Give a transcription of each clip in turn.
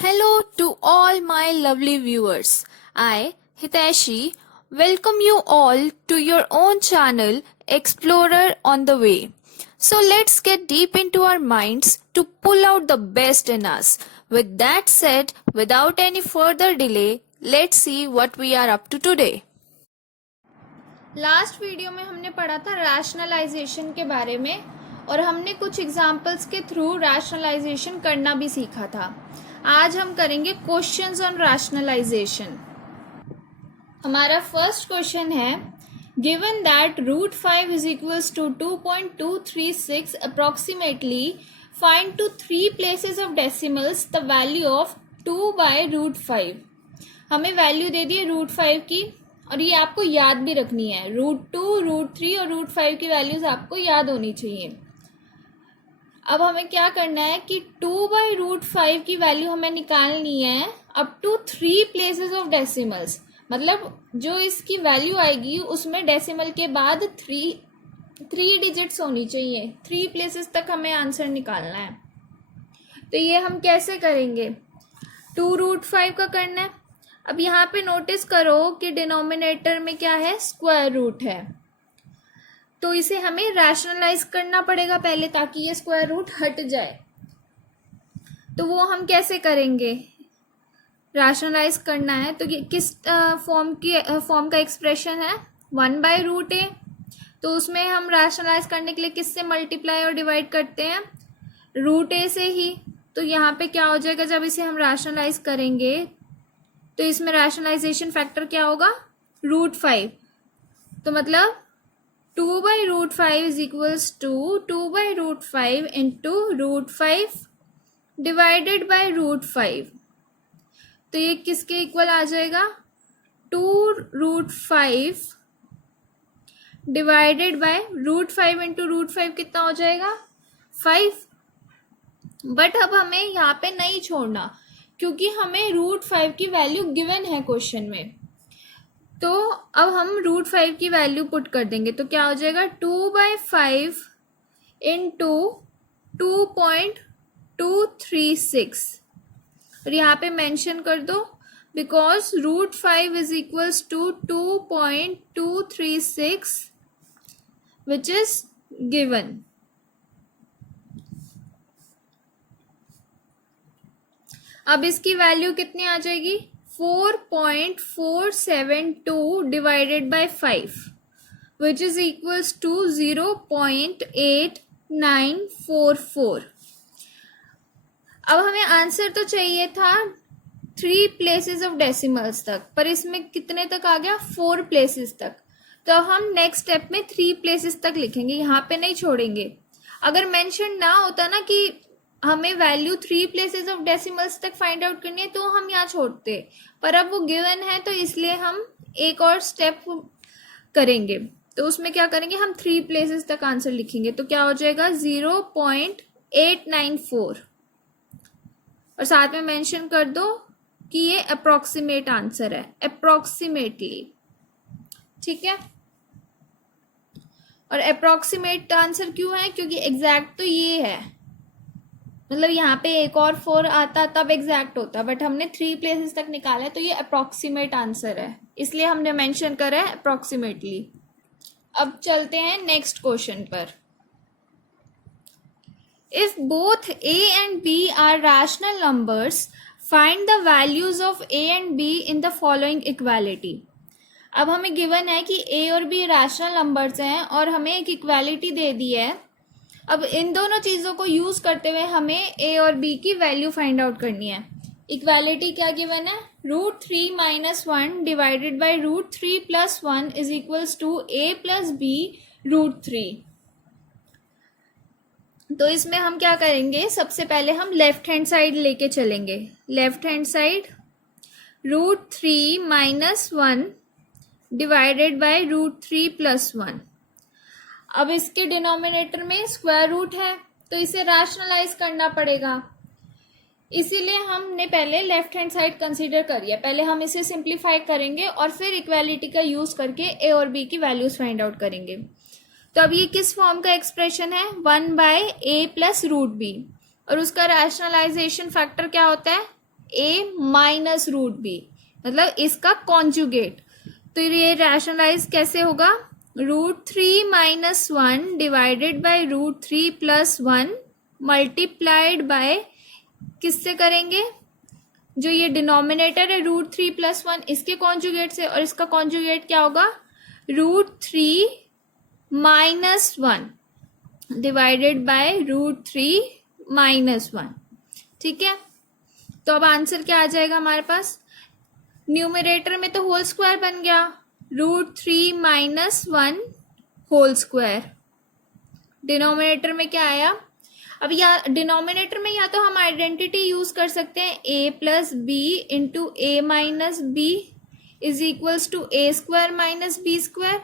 Hello to all my lovely viewers. I, Hiteshi, welcome you all to your own channel, Explorer on the Way. So let's get deep into our minds to pull out the best in us. With that said, without any further delay, let's see what we are up to today. Last video में हमने पढ़ा था rationalisation के बारे में और हमने कुछ एग्जांपल्स के थ्रू रैशनलाइजेशन करना भी सीखा था. आज हम करेंगे क्वेश्चंस ऑन रैशनलाइजेशन. हमारा फर्स्ट क्वेश्चन है given that root 5 is equals to 2.236 approximately find to 3 places of decimals the value of 2/√5. हमें वैल्यू दे दी है √5 की और ये आपको याद भी रखनी है. √2, √3 और √5 की वैल्यूज आपको याद होनी चाहिए. अब हमें क्या करना है कि 2/√5 की वैल्यू हमें निकालनी है up to 3 places of decimals. मतलब जो इसकी वैल्यू आएगी उसमें डेसिमल के बाद 3 डिजिट्स होनी चाहिए. 3 प्लेसेस तक हमें आंसर निकालना है. तो ये हम कैसे करेंगे? 2√5 का करना है. अब यहाँ पे नोटिस करो कि डिनोमिनेटर में क्या है, स्क्वायर रूट है. तो इसे हमें रैशनलाइज करना पड़ेगा पहले ताकि ये स्क्वायर रूट हट जाए. तो वो हम कैसे करेंगे? रैशनलाइज करना है तो ये किस फॉर्म का एक्सप्रेशन है? 1/√a. तो उसमें हम रैशनलाइज करने के लिए किससे मल्टीप्लाई और डिवाइड करते हैं? √a से ही. तो यहाँ पे क्या हो जाएगा जब इसे हम रैशनलाइज करेंगे तो इसमें रैशनलाइजेशन फैक्टर क्या होगा? √5. तो मतलब 2/√5 is equals to 2/√5 into √5 divided by √5. तो ये किसके इक्वल आ जाएगा? 2√5 डिवाइडेड बाय √5 इंटू √5 कितना हो जाएगा? 5. बट अब हमें यहाँ पे नहीं छोड़ना क्योंकि हमें √5 की वैल्यू गिवन है क्वेश्चन में. तो अब हम √5 की वैल्यू पुट कर देंगे तो क्या हो जाएगा? 2/5 इंटू 2.236 और यहाँ पे मेंशन कर दो because √5 is equals to 2.236 which is given. अब इसकी वैल्यू कितनी आ जाएगी? 4.472 divided by 5 which is equals to 0.8944. अब हमें आंसर तो चाहिए था 3 प्लेसेस ऑफ डेसिमल्स तक, पर इसमें कितने तक आ गया? 4 प्लेसेस तक. तो हम नेक्स्ट स्टेप में 3 प्लेसेस तक लिखेंगे, यहाँ पे नहीं छोड़ेंगे. अगर मेंशन ना होता ना कि हमें वैल्यू 3 प्लेसेस ऑफ डेसिमल्स तक फाइंड आउट करनी है तो हम यहाँ छोड़ते, पर अब वो गिवन है तो इसलिए हम एक और स्टेप करेंगे. तो उसमें क्या करेंगे? हम 3 प्लेसेस तक आंसर लिखेंगे. तो क्या हो जाएगा? 0.894 और साथ में मेंशन कर दो कि ये अप्रोक्सीमेट आंसर है, अप्रोक्सीमेटली. ठीक है. और अप्रोक्सीमेट आंसर क्यों है? क्योंकि एग्जैक्ट तो ये है. मतलब यहाँ पे एक और 4 आता तब एग्जैक्ट होता, बट हमने 3 प्लेसेस तक निकाला है तो ये अप्रोक्सीमेट आंसर है, इसलिए हमने मेंशन करा है अप्रोक्सीमेटली. अब चलते हैं नेक्स्ट क्वेश्चन पर. If both a and b are rational numbers, find the values of a and b in the following equality. अब हमें गिवन है कि a और b रैशनल नंबर्स हैं और हमें एक इक्वालिटी दे दी है. अब इन दोनों चीज़ों को यूज करते हुए हमें a और b की वैल्यू फाइंड आउट करनी है. इक्वालिटी क्या गिवन है? √3 - 1 divided by √3 + 1 is equals to a + b √3. तो इसमें हम क्या करेंगे? सबसे पहले हम लेफ्ट हैंड साइड लेके चलेंगे. Left hand side √3 - 1 divided by √3 + 1. अब इसके डिनोमिनेटर में स्क्वायर रूट है तो इसे रैशनलाइज करना पड़ेगा, इसीलिए हमने पहले लेफ्ट हैंड साइड कंसीडर करी है. पहले हम इसे सिंप्लीफाई करेंगे और फिर इक्वालिटी का यूज करके a और b की वैल्यूज फाइंड आउट करेंगे. तो अब ये किस फॉर्म का एक्सप्रेशन है? 1/a + √b और उसका रैशनलाइजेशन फैक्टर क्या होता है? ए माइनस रूट बी, मतलब इसका कॉन्जुगेट। तो ये रैशनलाइज कैसे होगा? √3 - 1 डिवाइडेड बाय √3 + 1 मल्टीप्लाइड बाय, किससे करेंगे? जो ये डिनोमिनेटर है √3 + 1 इसके कॉन्जुगेट से, और इसका कॉन्जुगेट क्या होगा? √3 - 1 डिवाइडेड बाय √3 - 1। ठीक है, तो अब आंसर क्या आ जाएगा हमारे पास? न्यूमरेटर में तो होल स्क्वायर बन गया, √3 - 1 होल स्क्वायर। डिनोमिनेटर में क्या आया? अब या डिनोमिनेटर में या तो हम आइडेंटिटी यूज कर सकते हैं a + b × a - b = a² - b²,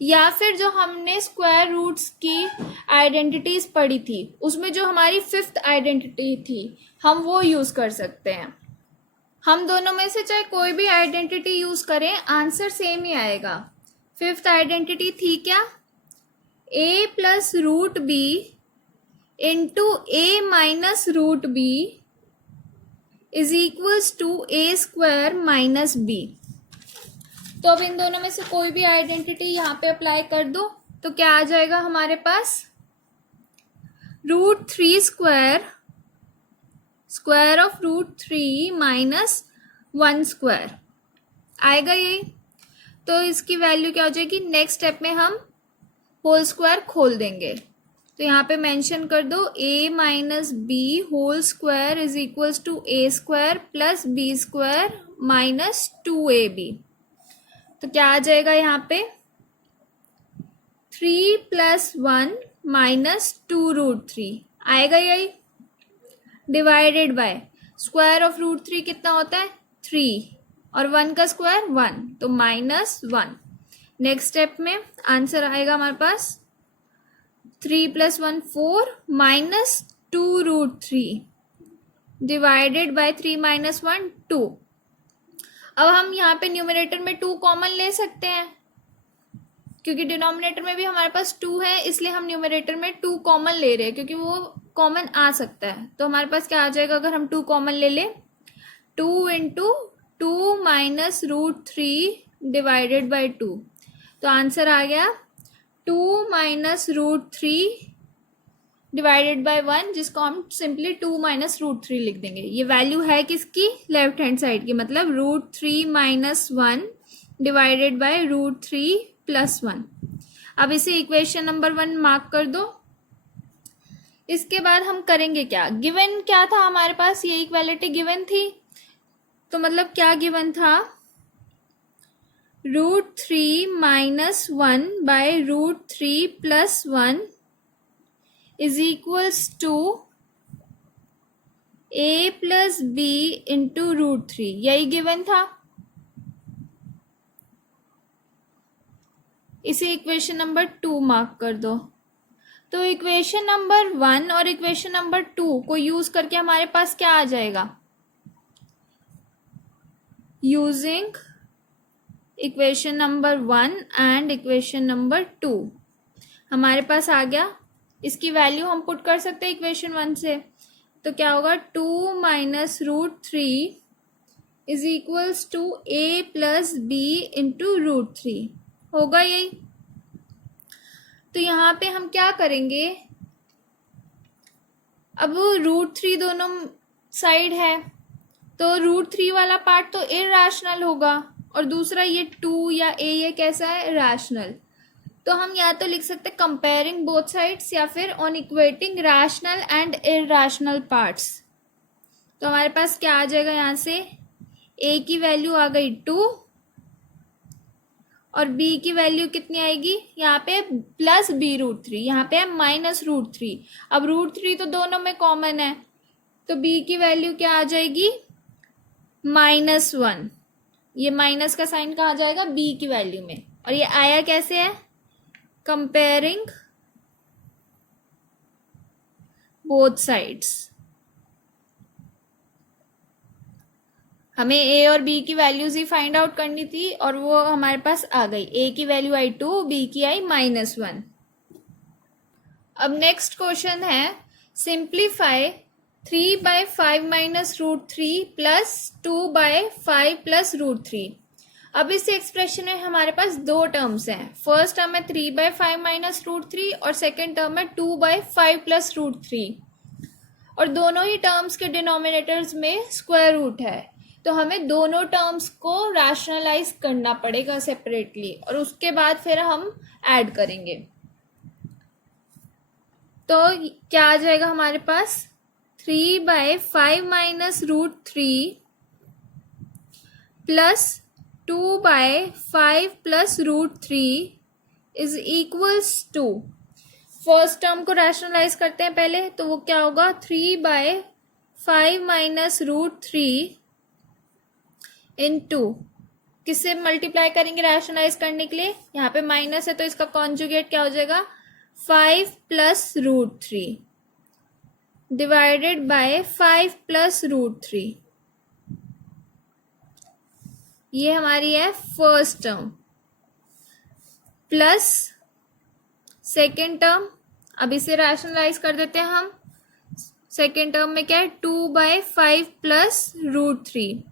या फिर जो हमने स्क्वायर रूट्स की आइडेंटिटीज पढ़ी थी उसमें जो हमारी 5th आइडेंटिटी थी हम वो यूज कर सकते हैं। हम दोनों में से चाहे कोई भी आइडेंटिटी यूज करें, आंसर सेम ही आएगा। 5th आइडेंटिटी थी क्या? a + √b × a - √b = a² - b। तो अब इन दोनों में से कोई भी आइडेंटिटी यहाँ पे अप्लाई कर दो, तो क्या आ जाएगा हमारे पास? √3² स्क्वायर ऑफ √3 - 1² आएगा यही। तो इसकी वैल्यू क्या हो जाएगी? नेक्स्ट स्टेप में हम होल स्क्वायर खोल देंगे, तो यहाँ पे मेंशन कर दो a - b whole square = a² + b² - 2ab। तो क्या आ जाएगा यहाँ पे? 3 + 1 - 2√3 आएगा यही, डिवाइडेड बाय स्क्वायर ऑफ √3 कितना होता है? 3, और 1 का स्क्वायर 1, तो -1। नेक्स्ट स्टेप में आंसर आएगा हमारे पास 3 + 1 4 - 2√3 डिवाइडेड बाय 3 - 1 2। अब हम यहाँ पे न्यूमरेटर में 2 कॉमन ले सकते हैं, क्योंकि डिनोमिनेटर में भी हमारे पास 2 है, इसलिए हम न्यूमरेटर में 2 कॉमन ले रहे हैं क्योंकि वो कॉमन आ सकता है। तो हमारे पास क्या आ जाएगा अगर हम 2 कॉमन ले लें? 2 × 2 - √3 डिवाइडेड बाय 2। तो आंसर आ गया 2 - √3 डिवाइडेड बाय 1, जिसको हम सिंपली 2 - √3 लिख देंगे। ये वैल्यू है किसकी? लेफ्ट हैंड साइड की, मतलब √3 - 1 डिवाइडेड बाय √3 + 1। अब इसे इक्वेशन नंबर 1 मार्क कर दो। इसके बाद हम करेंगे क्या? गिवन क्या था हमारे पास? ये इक्वालिटी गिवन थी, तो मतलब क्या गिवन था? √3 - 1 बाय √3 + 1 = a + b × √3, यही गिवन था। इसे इक्वेशन नंबर 2 मार्क कर दो। तो इक्वेशन नंबर 1 और इक्वेशन नंबर 2 को यूज करके हमारे पास क्या आ जाएगा? Using equation number 1 and equation number 2 हमारे पास आ गया। इसकी वैल्यू हम पुट कर सकते हैं इक्वेशन 1 से, तो क्या होगा? 2 - √3 = a + b × √3 होगा यही। तो यहाँ पे हम क्या करेंगे? अब √3 दोनों साइड है, तो √3 वाला पार्ट तो इरैशनल होगा, और दूसरा ये 2 या a ये कैसा है? रैशनल। तो हम या तो लिख सकते हैं कंपेयरिंग बोथ साइड्स, या फिर on equating rational and irrational parts. तो हमारे पास क्या आ जाएगा? यहाँ से a की वैल्यू आ गई 2, और b की वैल्यू कितनी आएगी? यहाँ पे +b√3, यहाँ पे है -√3। अब √3 तो दोनों में कॉमन है, तो b की वैल्यू क्या आ जाएगी? -1। ये माइनस का साइन कहाँ जाएगा? b की वैल्यू में। और ये आया कैसे है? Comparing both sides. हमें a और b की वैल्यूज ही फाइंड आउट करनी थी, और वो हमारे पास आ गई। a की वैल्यू आई 2, b की आई -1। अब नेक्स्ट क्वेश्चन है, simplify 3/5 minus root 3 plus 2/5 plus root 3। अब इस एक्सप्रेशन में हमारे पास दो टर्म्स हैं। फर्स्ट टर्म है 3/5 माइनस रूट 3 और सेकेंड टर्म है 2/5 प्लस रूट 3, और दोनों ही टर्म्स के डिनोमिनेटर्स में स्क्वायर रूट है, तो हमें दोनों टर्म्स को रैशनलाइज करना पड़ेगा सेपरेटली, और उसके बाद फिर हम ऐड करेंगे। तो क्या आ जाएगा हमारे पास, 3/5 minus root 3 plus 2/5 plus root 3 is equals to, first term को रैशनलाइज करते हैं पहले, तो वो क्या होगा, 3/5 माइनस रूट 3 इंटू, किससे मल्टीप्लाई करेंगे रैशनलाइज करने के लिए, यहाँ पे माइनस है तो इसका कॉन्जुगेट क्या हो जाएगा, 5 plus root 3 divided by 5 plus root 3। ये हमारी है first term, plus second term, अब इसे रैशनलाइज कर देते हैं हम। सेकेंड टर्म में क्या है, 2/5 प्लस रूट 3,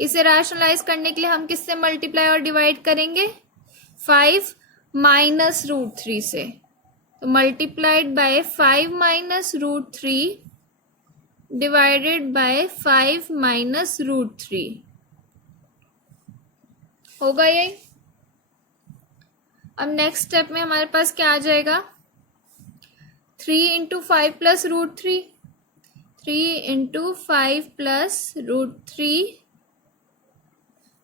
इसे रैशनलाइज करने के लिए हम किससे मल्टीप्लाई और डिवाइड करेंगे, 5 माइनस रूट 3 से, तो multiplied by 5 minus root 3 divided by 5 minus root 3 होगा यही। अब नेक्स्ट स्टेप में हमारे पास क्या आ जाएगा, 3 into 5 plus root 3, 3 into 5 plus root 3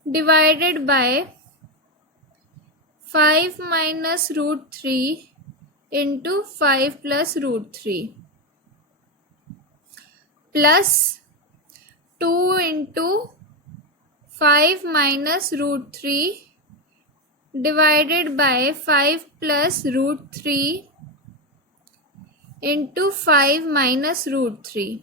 divided by 5 minus root 3 into 5 plus root 3 plus 2 into 5 minus root 3 divided by 5 plus root 3 into 5 minus root 3।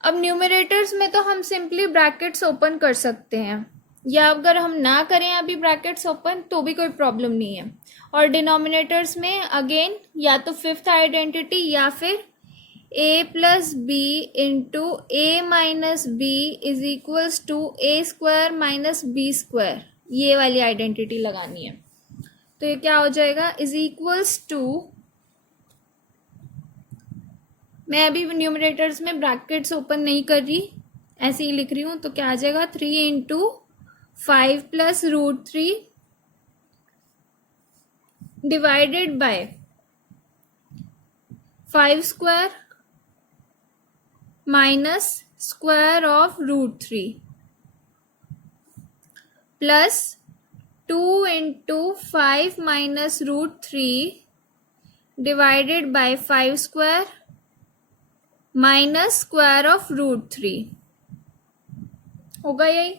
अब न्यूमरेटर्स में तो हम सिंपली ब्रैकेट्स ओपन कर सकते हैं, या अगर हम ना करें अभी ब्रैकेट्स ओपन तो भी कोई प्रॉब्लम नहीं है। और डिनोमिनेटर्स में अगेन या तो फिफ्थ आइडेंटिटी या फिर a plus b into a minus b is equals to a square minus b square, ये वाली आइडेंटिटी लगानी है। तो ये क्या हो जाएगा, इज इक्वल्स टू, मैं अभी न्यूमरेटर्स में ब्रैकेट्स ओपन नहीं कर रही, ऐसे ही लिख रही हूँ, तो क्या आ जाएगा, 3 into 5 plus root 3 divided by 5 square minus square of root 3 plus 2 into 5 minus root 3 divided by 5 square minus square of root 3 होगा यही।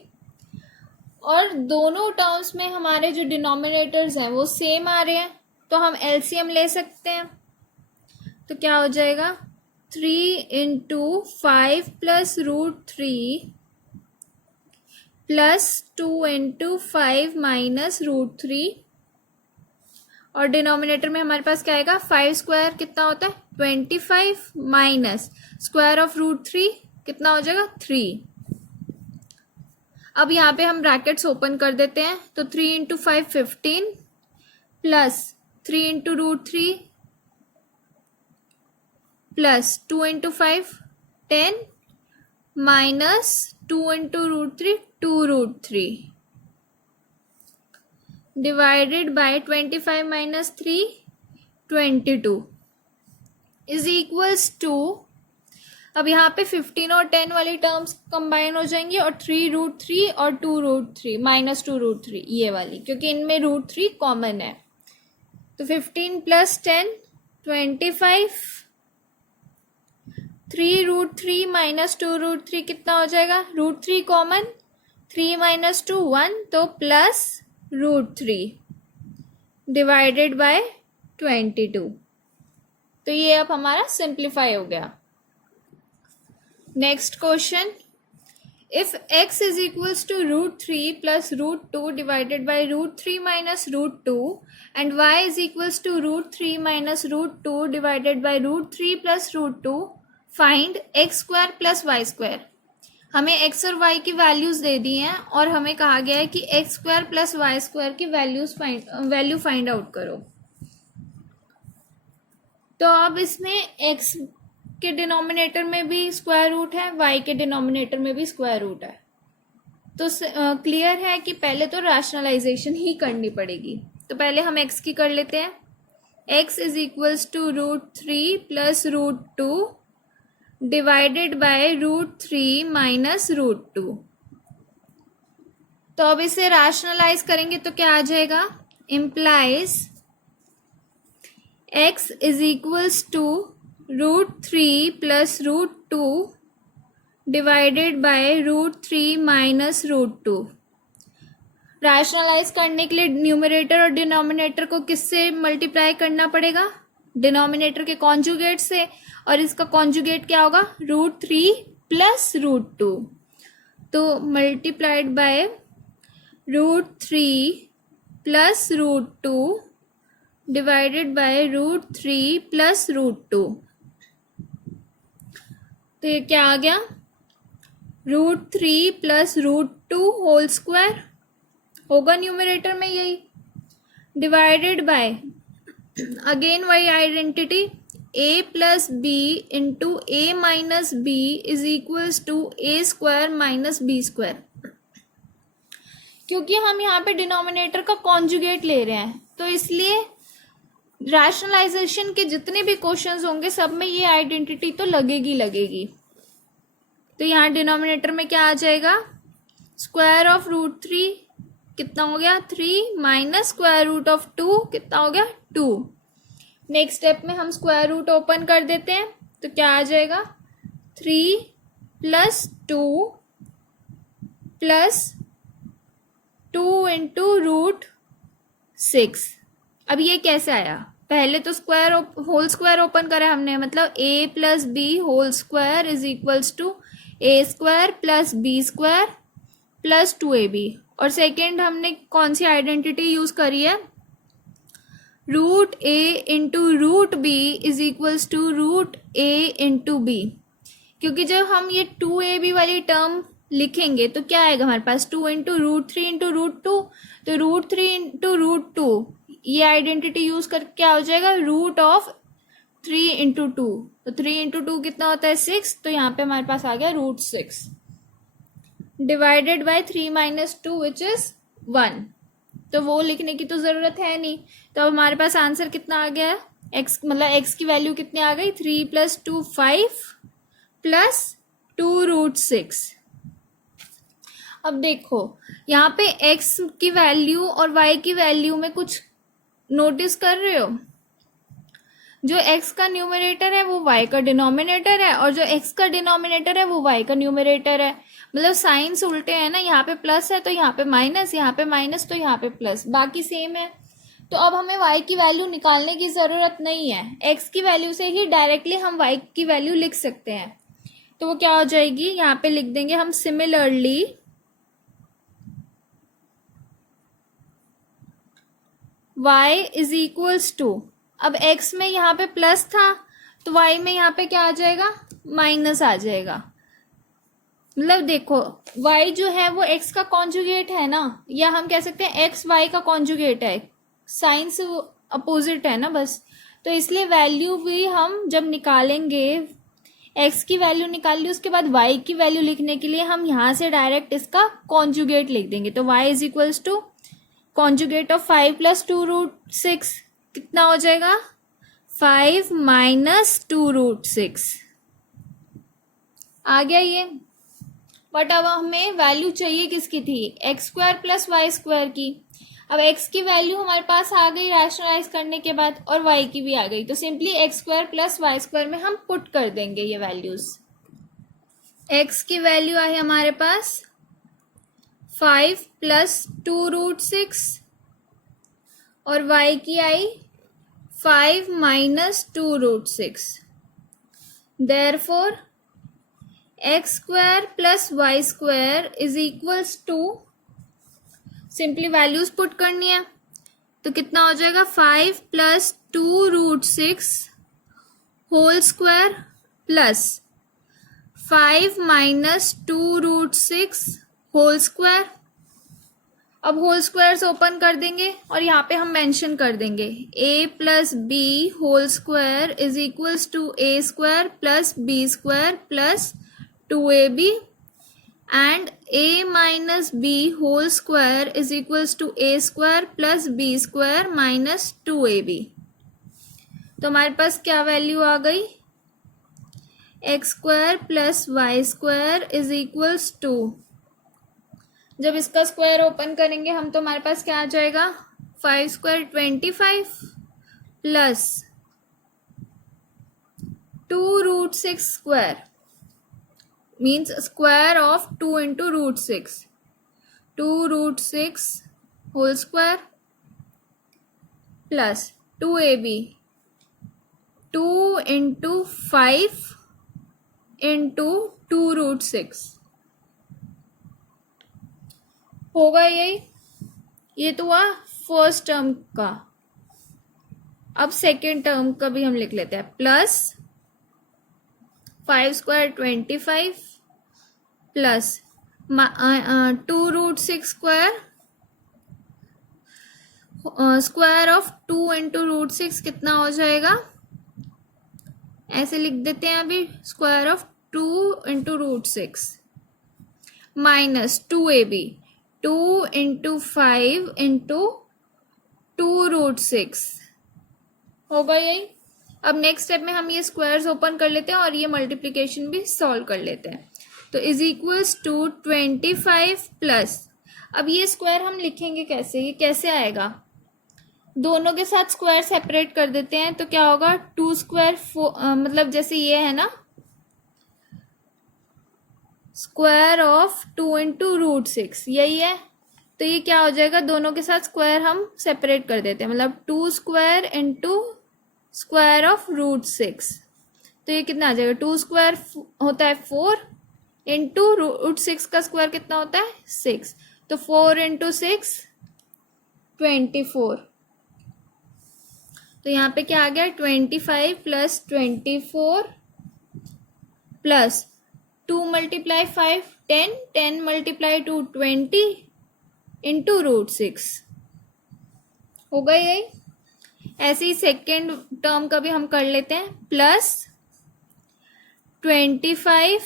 और दोनों टर्म्स में हमारे जो डिनोमिनेटर्स हैं वो सेम आ रहे हैं, तो हम एलसीएम ले सकते हैं। तो क्या हो जाएगा, 3 into 5 plus root 3 plus 2 into 5 minus root 3, और डिनोमिनेटर में हमारे पास क्या आएगा, 5 स्क्वायर कितना होता है 25 माइनस स्क्वायर ऑफ रूट 3 कितना हो जाएगा 3। अब यहाँ पे हम ब्रैकेट्स ओपन कर देते हैं, तो 3 into 5 15 plus 3 into root 3 plus 2 into 5 10 minus 2 into root 3 2 root 3 divided by 25 minus 3 22 is equals to, अब यहाँ पे 15 और 10 वाली टर्म्स कंबाइन हो जाएंगी, और 3 रूट 3 और 2 रूट 3 माइनस 2 रूट 3 ये वाली, क्योंकि इनमें रूट 3 कॉमन है। तो 15 प्लस 10 25, 3 रूट 3 माइनस 2 रूट 3 कितना हो जाएगा, रूट 3 कॉमन, 3 माइनस 2 1, तो प्लस रूट 3 डिवाइडेड बाय 22। तो ये अब हमारा सिंप्लीफाई हो गया। Next question, if x is equals to root 3 plus root 2 divided by root 3 minus root 2 and y is equals to root 3 minus root 2 divided by root 3 plus root 2, find x square plus y square. हमें x और y की values दे दी हैं और हमें कहा गया है कि x square plus y square की वैल्यू फाइंड आउट करो. तो अब इसमें x के डिनोमिनेटर में भी स्क्वायर रूट है, y के डिनोमिनेटर में भी स्क्वायर रूट है. तो क्लियर है कि पहले तो रैशनलाइजेशन ही करनी पड़ेगी. तो पहले हम x की कर लेते हैं. x is equals to root 3 plus root 2 divided by root 3 minus root 2. तो अब इसे रैशनलाइज करेंगे तो क्या आ जाएगा, implies x is equals to root 3 plus root 2 divided by root 3 minus root 2. Rationalise करने के लिए न्यूमरेटर और डिनोमिनेटर को किससे मल्टीप्लाई करना पड़ेगा, डिनोमिनेटर के कॉन्जुगेट से, और इसका कॉन्जुगेट क्या होगा, रूट 3 प्लस रूट 2. तो multiplied by root 3 plus root 2 divided by root 3 plus root 2. तो ये क्या आ गया, root 3 plus root 2 whole square होगा न्यूमरेटर में यही, डिवाइडेड बाय अगेन वही identity a plus b into a minus b is equals to a square minus b square. क्योंकि हम यहाँ पे डिनोमिनेटर का कॉन्जुगेट ले रहे हैं तो इसलिए रैशनलाइजेशन के जितने भी क्वेश्चंस होंगे सब में ये आइडेंटिटी तो लगेगी. तो यहाँ डिनोमिनेटर में क्या आ जाएगा, स्क्वायर ऑफ रूट 3 कितना हो गया 3 माइनस स्क्वायर रूट ऑफ 2 कितना हो गया 2. नेक्स्ट स्टेप में हम स्क्वायर रूट ओपन कर देते हैं तो क्या आ जाएगा 3 प्लस 2 प्लस 2 इंटू रूट 6. अब ये कैसे आया, पहले तो स्क्वायर होल स्क्वायर ओपन करा हमने, मतलब a plus b whole square is equals to a square plus b square plus 2ab. और सेकेंड हमने कौन सी आइडेंटिटी यूज करी है, root a into root b is equals to root a into b. क्योंकि जब हम ये 2ab वाली टर्म लिखेंगे तो क्या आएगा हमारे पास, 2 इंटू रूट 3 इंटू रूट 2. तो रूट 3 इंटू रूट 2 ये आइडेंटिटी यूज कर क्या हो जाएगा, रूट ऑफ 3 इंटू 2. तो 3 इंटू 2 कितना होता है 6. तो यहाँ पे हमारे पास आ गया root 6 divided by 3 minus 2 which is 1. तो वो लिखने की तो जरूरत है नहीं. तो अब हमारे पास आंसर कितना आ गया, x मतलब x की वैल्यू कितनी आ गई, 3 प्लस 2 5 प्लस 2 रूट 6. अब देखो यहाँ पे x की वैल्यू और y की वैल्यू में कुछ नोटिस कर रहे हो, जो x का न्यूमरेटर है वो y का डिनोमिनेटर है और जो x का डिनोमिनेटर है वो y का न्यूमरेटर है. मतलब साइंस उल्टे हैं ना, यहाँ पे प्लस है तो यहाँ पे माइनस, यहाँ पे माइनस तो यहाँ पे प्लस, बाकी सेम है. तो अब हमें y की वैल्यू निकालने की जरूरत नहीं है, x की वैल्यू से ही डायरेक्टली हम y की वैल्यू लिख सकते हैं. तो वो क्या हो जाएगी, यहाँ पे लिख देंगे हम similarly y is equals to, अब x में यहाँ पे प्लस था तो y में यहाँ पे क्या आ जाएगा, माइनस आ जाएगा. मतलब देखो y जो है वो x का कॉन्जुगेट है ना, या हम कह सकते हैं x y का कॉन्जुगेट है, साइन से अपोजिट है ना बस. तो इसलिए वैल्यू भी हम जब निकालेंगे, x की वैल्यू निकाल ली उसके बाद y की वैल्यू लिखने के लिए हम यहाँ से डायरेक्ट इसका कॉन्जुगेट लिख देंगे. तो y is equals to conjugate of 5 plus 2 root 6 कितना हो जाएगा, 5 माइनस 2 रूट 6 आ गया ये. बट अब हमें वैल्यू चाहिए किसकी थी, x square plus y square की. अब x की वैल्यू हमारे पास आ गई रैशनलाइज करने के बाद और y की भी आ गई, तो simply x square plus y square में हम पुट कर देंगे ये वैल्यूज. x की वैल्यू आई हमारे पास 5 प्लस 2 रूट 6 और y की आई 5 minus 2 root 6. Therefore x square plus y square is equals to, simply values put करनी है, तो कितना हो जाएगा 5 plus 2√6 whole square plus 5 minus 2√6 whole square. अब होल स्क्वायर्स ओपन कर देंगे और यहाँ पे हम मेंशन कर देंगे a plus b whole square is equals to a square plus b square plus 2ab and a minus b whole square is equals to a square plus b square minus 2ab। तो हमारे पास क्या value आ गई, x square plus y square is equals to, जब इसका square open करेंगे हम तो हमारे पास क्या आ जाएगा 5 square 25 plus 2√6 square means square of 2 into √6, 2√6 whole square plus 2ab 2 into 5 into 2√6 होगा यही। ये तो हुआ फर्स्ट टर्म का। अब सेकेंड टर्म का भी हम लिख लेते हैं, plus 5 square 25 plus 2√6 square, square of 2 into √6 कितना हो जाएगा, ऐसे लिख देते हैं अभी, square of 2 into √6 minus 2ab 2 into 5 into 2√6 होगा यही। अब नेक्स्ट स्टेप में हम ये स्क्वायर्स ओपन कर लेते हैं और ये मल्टीप्लिकेशन भी सॉल्व कर लेते हैं। तो इज इक्वल्स टू 25 प्लस, अब ये स्क्वायर हम लिखेंगे कैसे, ये कैसे आएगा, दोनों के साथ स्क्वायर सेपरेट कर देते हैं तो क्या होगा 2 स्क्वायर मतलब जैसे ये है ना, स्क्वायर ऑफ 2 इंटू √6 यही है, तो ये क्या हो जाएगा, दोनों के साथ स्क्वायर हम सेपरेट कर देते हैं, मतलब 2 स्क्वायर इंटू स्क्वायर ऑफ √6, तो ये कितना आ जाएगा, 2 स्क्वायर होता है 4 इंटू √6 का स्क्वायर कितना होता है 6, तो 4 इंटू 6 24, तो यहाँ पे क्या आ गया 25 plus 24 plus 2 multiply 5 10, 10 multiply 2 20 into √6 होगा यही। ऐसे ही सेकेंड टर्म का भी हम कर लेते हैं, प्लस 25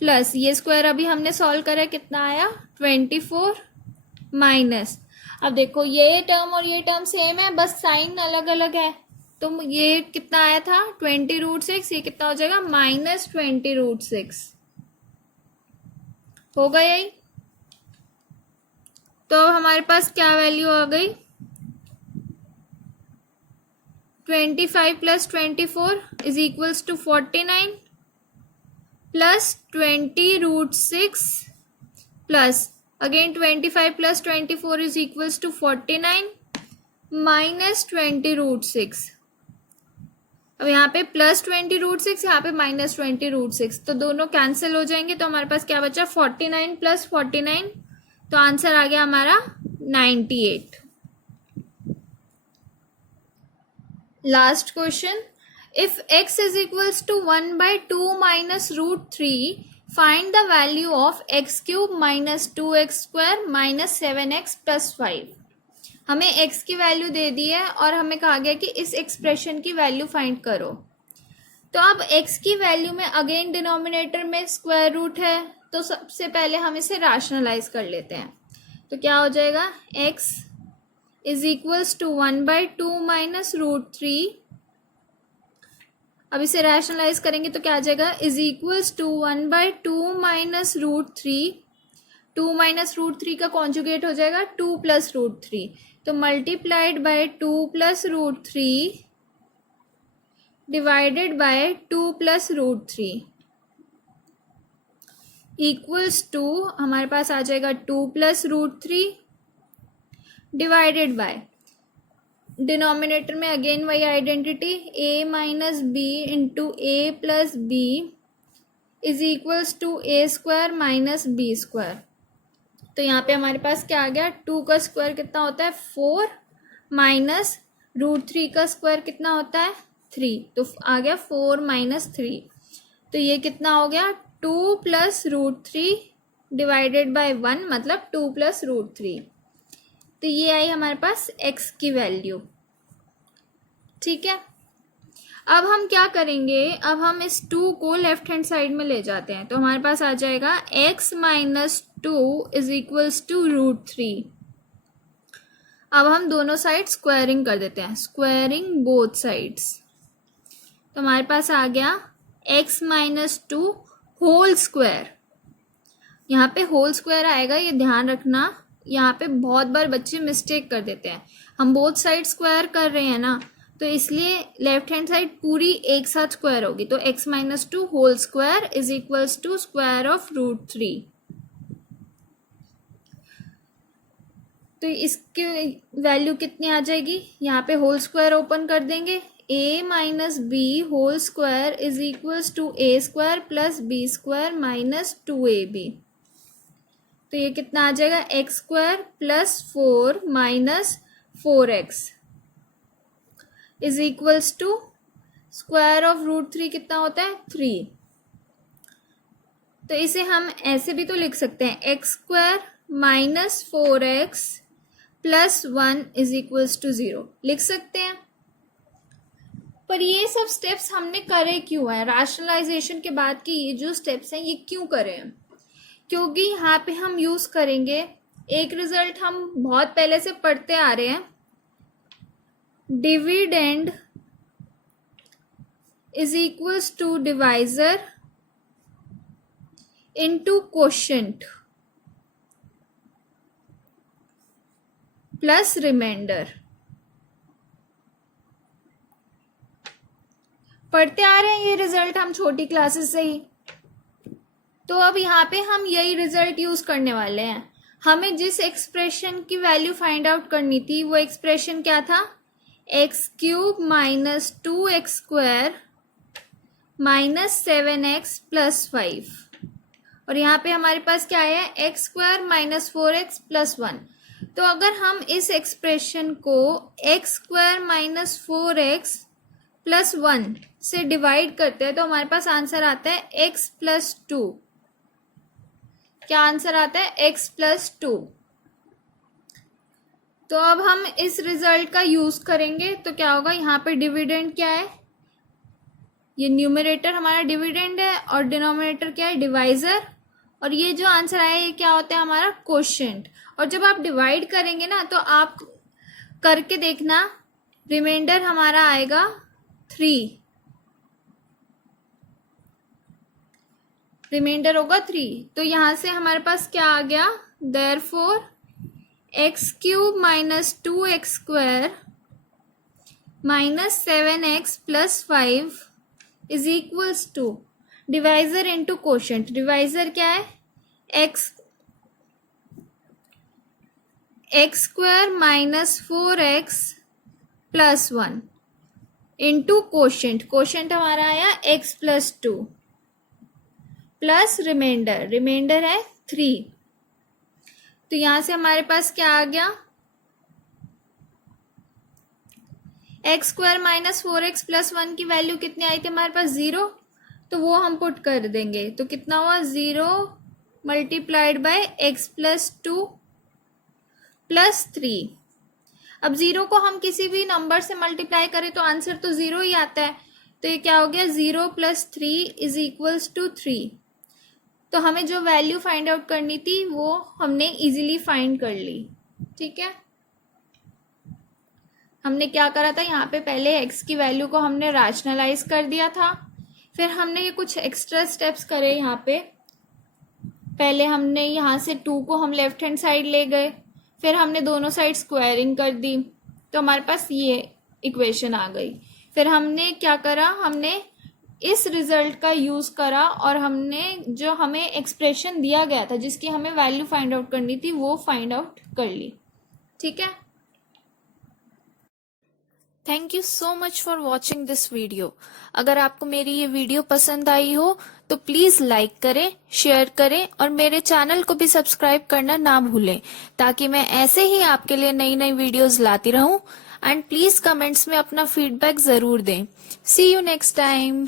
प्लस ये स्क्वायर अभी हमने सॉल्व करा, कितना आया 24 माइनस, अब देखो ये टर्म और ये टर्म सेम है, बस साइन अलग अलग है, तो ये कितना आया था 20√6, ये कितना हो जाएगा माइनस 20√6 होगा यही। तो अब हमारे पास क्या वैल्यू आ गई, 25 plus 24 is equals to 49 plus 20√6 plus again 25 plus 24 is equals to 49 minus 20√6, अब यहाँ पे प्लस 20√6, यहाँ पे माइनस 20√6, तो दोनों कैंसिल हो जाएंगे, तो हमारे पास क्या बचा 49 प्लस 49, तो आंसर आ गया हमारा 98। Last question, if x is equals to 1/2 minus √3 find the value of x³ minus 2x² minus 7x plus 5। हमें x की वैल्यू दे दी है और हमें कहा गया कि इस एक्सप्रेशन की वैल्यू फाइंड करो। तो अब x की वैल्यू में अगेन डिनोमिनेटर में स्क्वायर रूट है, तो सबसे पहले हम इसे रैशनलाइज कर लेते हैं, तो क्या हो जाएगा x is equals to 1/2 minus √3, अब इसे रैशनलाइज करेंगे तो क्या आ जाएगा is equals to 1/2 minus √3, 2 minus √3 का कॉन्जुगेट हो जाएगा 2 प्लस √3, तो multiplied by 2 plus √3 divided by 2 plus √3 equals to हमारे पास आ जाएगा 2 प्लस √3 डिवाइडेड बाय डिनोमिनेटर में अगेन वही identity a minus b into a plus b is equals to a square minus b square. तो यहाँ पे हमारे पास क्या आ गया, 2 का स्क्वायर कितना होता है 4 माइनस √3 का स्क्वायर कितना होता है 3, तो आ गया 4 माइनस 3। तो ये कितना हो गया 2 प्लस √3 डिवाइडेड बाय 1 मतलब 2 प्लस √3। तो ये आई हमारे पास x की वैल्यू। ठीक है, अब हम क्या करेंगे, अब हम इस 2 को लेफ्ट हैंड साइड में ले जाते हैं। तो हमारे पास आ जाएगा x minus 2 is equals to √3। अब हम दोनों साइड स्क्वायरिंग कर देते हैं, स्क्वायरिंग बोथ साइड्स। तो हमारे पास आ गया x माइनस 2 होल स्क्वायर। यहाँ पे होल स्क्वायर आएगा, ये ध्यान रखना। यहाँ पे बहुत बार बच्चे मिस्टेक कर देते हैं, हम बोथ साइड स्क्वायर कर रहे हैं ना, तो इसलिए लेफ्ट हैंड साइड पूरी एक साथ स्क्वायर होगी। तो x minus 2 whole square is equals to square of √3। तो इसकी वैल्यू कितनी आ जाएगी, यहाँ पे होल स्क्वायर ओपन कर देंगे, a minus b whole square is equals to a square plus b square minus 2ab। तो ये कितना आ जाएगा x square plus 4 minus 4x is equals to square of √3 कितना होता है 3। तो इसे हम ऐसे भी तो लिख सकते हैं, x square minus 4x plus 1 is equals to 0 लिख सकते हैं। पर ये सब स्टेप्स हमने करे क्यों है, रैशनलाइजेशन के बाद की ये जो स्टेप्स हैं ये क्यों करे हैं, क्योंकि यहाँ पे हम यूज करेंगे एक रिजल्ट हम बहुत पहले से पढ़ते आ रहे हैं, dividend is equals to divisor into quotient plus remainder. पढ़ते आ रहे हैं ये रिजल्ट हम छोटी क्लासेस से ही। तो अब यहाँ पे हम यही रिजल्ट यूज करने वाले हैं। हमें जिस एक्सप्रेशन की वैल्यू फाइंड आउट करनी थी वो एक्सप्रेशन क्या था, x³ minus 2x square minus 7x plus 5। और यहाँ पे हमारे पास क्या है, x square minus 4x plus 1। तो अगर हम इस एक्सप्रेशन को x square minus 4x plus 1 से डिवाइड करते हैं तो हमारे पास आंसर आता है x प्लस 2। क्या आंसर आता है, x प्लस 2। तो अब हम इस रिजल्ट का यूज करेंगे तो क्या होगा, यहाँ पे डिविडेंड क्या है, ये न्यूमरेटर हमारा डिविडेंड है और डिनोमिनेटर क्या है डिवाइजर, और ये जो आंसर आया ये क्या होता है हमारा क्वोशंट। और जब आप डिवाइड करेंगे ना तो आप करके देखना, रिमाइंडर हमारा आएगा 3, रिमाइंडर होगा 3। तो यहाँ से हमारे पास क्या आ गया, therefore x³ minus 2x square minus 7x plus 5 is equals to divisor into quotient. Divisor क्या है, x square minus 4x plus 1 into quotient. Quotient हमारा आया x plus 2 plus remainder, remainder है 3। तो यहां से हमारे पास क्या आ गया, x square minus 4x plus 1 की वैल्यू कितनी आई थी हमारे पास 0, तो वो हम पुट कर देंगे। तो कितना हुआ 0 multiplied by x plus 2 plus 3। अब 0 को हम किसी भी नंबर से मल्टीप्लाई करें तो आंसर तो 0 ही आता है। तो ये क्या हो गया, 0 प्लस 3 इज इक्वल्स टू 3। तो हमें जो वैल्यू फाइंड आउट करनी थी वो हमने इजीली फाइंड कर ली। ठीक है, हमने क्या करा था, यहाँ पे पहले x की वैल्यू को हमने रैशनलाइज कर दिया था, फिर हमने ये कुछ एक्स्ट्रा स्टेप्स करे। यहाँ पे पहले हमने यहाँ से 2 को हम लेफ्ट हैंड साइड ले गए, फिर हमने दोनों साइड स्क्वायरिंग कर दी, तो हमारे पास ये इक्वेशन आ गई। फिर हमने क्या करा, हमने इस रिजल्ट का यूज करा और हमने जो हमें एक्सप्रेशन दिया गया था जिसकी हमें वैल्यू फाइंड आउट करनी थी वो फाइंड आउट कर ली। ठीक है, thank you so much for watching this video. अगर आपको मेरी ये वीडियो पसंद आई हो तो प्लीज लाइक करें, शेयर करें और मेरे चैनल को भी सब्सक्राइब करना ना भूलें, ताकि मैं ऐसे ही आपके लिए नई नई वीडियोस लाती रहूं। एंड प्लीज कमेंट्स में अपना फीडबैक जरूर दें। सी यू नेक्स्ट टाइम।